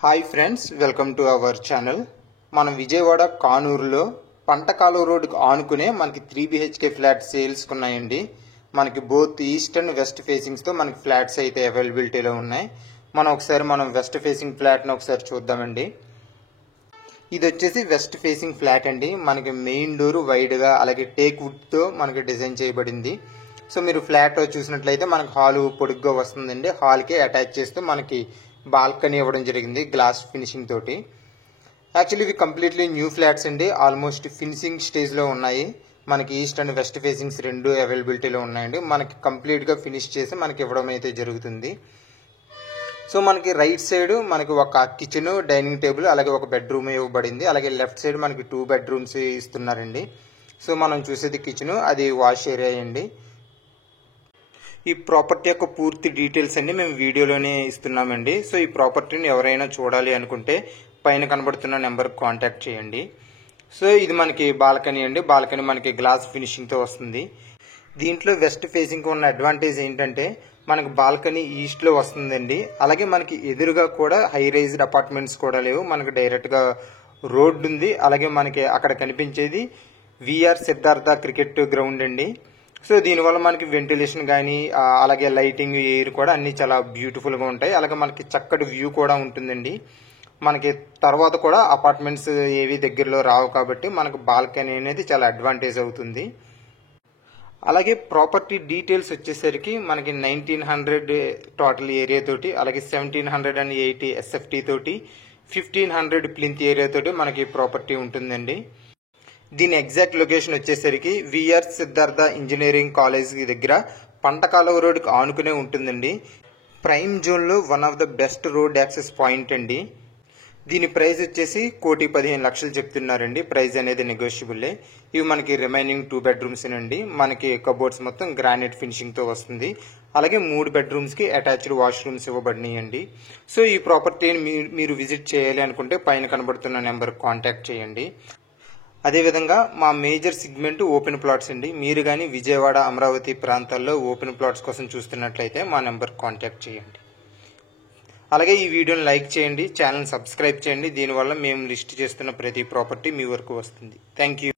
Hi friends, welcome to our channel. మనం విజయవాడ కానూరులో పంటకాలువ రోడ్డుకు ఆనుకునే మనకి 3 BHK ఫ్లాట్ సేల్స్ ఉన్నాయండి. మనకి బోత్ ఈస్ట్ అండ్ వెస్ట్ ఫేసింగ్స్తో మనకి ఫ్లాట్స్ అయితే అవైలబిలిటీలో ఉన్నాయి. మనం వెస్ట్ ఫేసింగ్ ఫ్లాట్ని ఒకసారి చూద్దామండి. ఇది వచ్చేసి వెస్ట్ ఫేసింగ్ ఫ్లాట్ అండి. మనకి మెయిన్ డోర్ వైడ్గా అలాగే టేక్ వుడ్తో మనకి డిజైన్ చేయబడింది. సో మీరు ఫ్లాట్ చూసినట్లయితే మనకి హాల్ పొడుగ్గా వస్తుందండి. హాల్కి అటాచ్ చేస్తూ మనకి బాల్కనీ ఇవ్వడం జరిగింది గ్లాస్ ఫినిషింగ్ తోటి. యాక్చువల్లీ ఇవి కంప్లీట్లీ న్యూ ఫ్లాట్స్ అండి. ఆల్మోస్ట్ ఫినిషింగ్ స్టేజ్లో ఉన్నాయి. మనకి ఈస్ట్ అండ్ వెస్ట్ ఫేసింగ్స్ రెండు అవైలబిలిటీలో ఉన్నాయండి. మనకి కంప్లీట్గా ఫినిష్ చేసి మనకి ఇవ్వడం అయితే జరుగుతుంది. సో మనకి రైట్ సైడ్ మనకి ఒక కిచెన్, డైనింగ్ టేబుల్ అలాగే ఒక బెడ్రూమ్ ఇవ్వబడింది. అలాగే లెఫ్ట్ సైడ్ మనకి 2 బెడ్రూమ్స్ ఇస్తున్నారండి. సో మనం చూసేది కిచెన్, అది వాష్ ఏరియా అండి. ఈ ప్రాపర్టీ యొక్క పూర్తి డీటెయిల్స్ అన్ని మేము వీడియోలోనే ఇస్తున్నామండి. సో ఈ ప్రాపర్టీని ఎవరైనా చూడాలి అనుకుంటే పైన కనబడుతున్న నెంబర్కి కాంటాక్ట్ చేయండి. సో ఇది మనకి బాల్కనీ అండి. బాల్కనీ మనకి గ్లాస్ ఫినిషింగ్తో వస్తుంది. దీంట్లో వెస్ట్ ఫేసింగ్ ఉన్న అడ్వాంటేజ్ ఏంటంటే మనకి బాల్కనీ ఈస్ట్లో వస్తుందండి. అలాగే మనకి ఎదురుగా కూడా హై రైజ్డ్ అపార్ట్మెంట్స్ కూడా లేవు. మనకి డైరెక్ట్గా రోడ్డు ఉంది. అలాగే మనకి అక్కడ కనిపించేది విఆర్ సిద్ధార్థ క్రికెట్ గ్రౌండ్ అండి. సో దీనివల్ల మనకి వెంటిలేషన్ కానీ అలాగే లైటింగ్, ఎయిర్ కూడా అన్ని చాలా బ్యూటిఫుల్గా ఉంటాయి. అలాగే మనకి చక్కటి వ్యూ కూడా ఉంటుందండి. మనకి తర్వాత కూడా అపార్ట్మెంట్స్ ఏవి దగ్గరలో రావు కాబట్టి మనకు బాల్కనీ అనేది చాలా అడ్వాంటేజ్ అవుతుంది. అలాగే ప్రాపర్టీ డీటెయిల్స్ వచ్చేసరికి మనకి 1900 టోటల్ ఏరియా తోటి, అలాగే 1780 SFT తోటి, 1500 ప్లింత్ ఏరియా తోటి మనకి ప్రాపర్టీ ఉంటుందండి. దీని ఎగ్జాక్ట్ లొకేషన్ వచ్చేసరికి విఆర్ సిద్ధార్థ ఇంజనీరింగ్ కాలేజ్ దగ్గర పంటకాలువ రోడ్డుకి ఆనుకునే ఉంటుందండి. ప్రైమ్ జోన్లో one of the best road access point అండి. దీని ప్రైస్ వచ్చేసి 1,15,00,000 చెప్తున్నారండి. ప్రైస్ అనేది నెగోషియబుల్లే. ఇవి మనకి రిమైనింగ్ 2 బెడ్రూమ్స్ అండి. మనకి కబోర్డ్స్ మొత్తం గ్రానైట్ ఫినిషింగ్తో వస్తుంది. అలాగే 3 బెడ్రూమ్స్కి అటాచ్డ్ వాష్రూమ్స్ ఇవ్వబడినాయండి. సో ఈ ప్రాపర్టీని మీరు విజిట్ చేయాలి అనుకుంటే పైన కనబడుతున్న నెంబర్కి కాంటాక్ట్ చేయండి. అదేవిధంగా మా మేజర్ సెగ్మెంట్ ఓపెన్ ప్లాట్స్ అండి. మీరు కానీ విజయవాడ, అమరావతి ప్రాంతాల్లో ఓపెన్ ప్లాట్స్ కోసం చూస్తున్నట్లయితే మా నెంబర్ కాంటాక్ట్ చేయండి. అలాగే ఈ వీడియోని లైక్ చేయండి, ఛానల్ సబ్స్క్రైబ్ చేయండి. దీనివల్ల మేము లిస్ట్ చేస్తున్న ప్రతి ప్రాపర్టీ మీ వరకు వస్తుంది. Thank you.